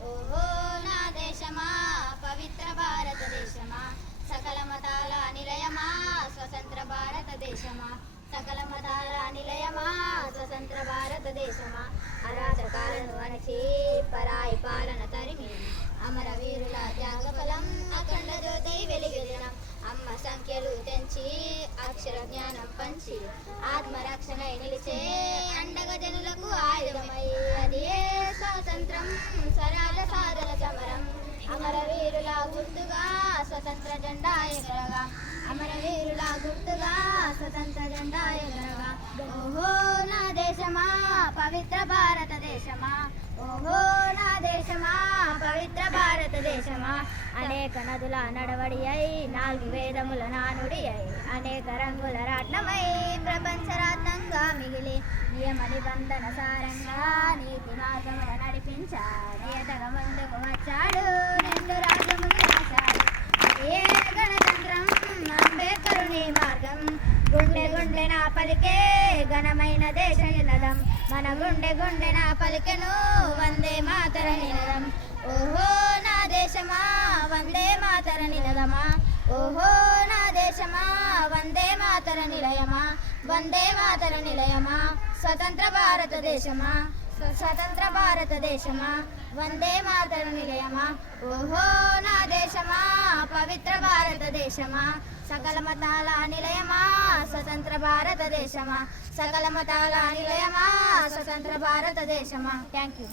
ఓహో నా దేశమా పవిత్ర భారతదేశమా సకల మతాల నిలయమా స్వతంత్ర భారతదేశమా సకల మతాల నిలయమా స్వతంత్ర భారతదేశమా అరాచకాలను అణచి పరాయి పాలన తరిమి అమరవీరుల త్యాగఫలం అఖండ జ్యోతి వెలిగిదినం అమ్మ సంఖ్యలు తెంచి అక్షర జ్ఞానం పంచి ఆత్మరక్షణై నిలిచే అండగ జనులకు ఆయుధమై అది ఏ స్వాతంత్రం స్వరాల సాధన సమరం అమరవీరుల గుర్తుగా స్వతంత్ర జెండా ఎగరగా అమరవీరుల గుర్తుగా స్వతంత్ర జెండా ఎగరగా ఓహో నా దేశమా పవిత్ర భారతదేశమా ఓహో నా దేశమా పవిత్ర భారతదేశమా అనేక నదుల నడవడి అయి 4 వేదముల నానుడి అయి అనేక రంగుల రాట్నమై ప్రపంచరాత్నంగా మిగిలి నియమ నిబంధన సారంగా నీతి మార్గముల నడిపించా నియతగా ముందుకు వచ్చాడు నిండు రాజ్యములు రాశాడు ఏ గణతంత్రం అంబేద్కరుని మార్గం గుండె గుండె నా పలికే ఘనమైన దేశ నినదం మన గుండె గుండె నా పలికెను వందే మాతర నినదం ఓహో నా దేశమా వందే మాతర నినదమా ఓహో నా దేశమా వందే మాతర నిలయమా వందే మాతర నిలయమా స్వతంత్ర భారతదేశమా స్వతంత్ర భారతదేశమా వందే మాతర నిలయమా ఓహో నా దేశమా పవిత్ర భారతదేశమా సకల మతాల నిలయమా స్వతంత్ర భారతదేశమా సకల మతాల నిలయమా స్వతంత్ర భారతదేశమా థ్యాంక్ యూ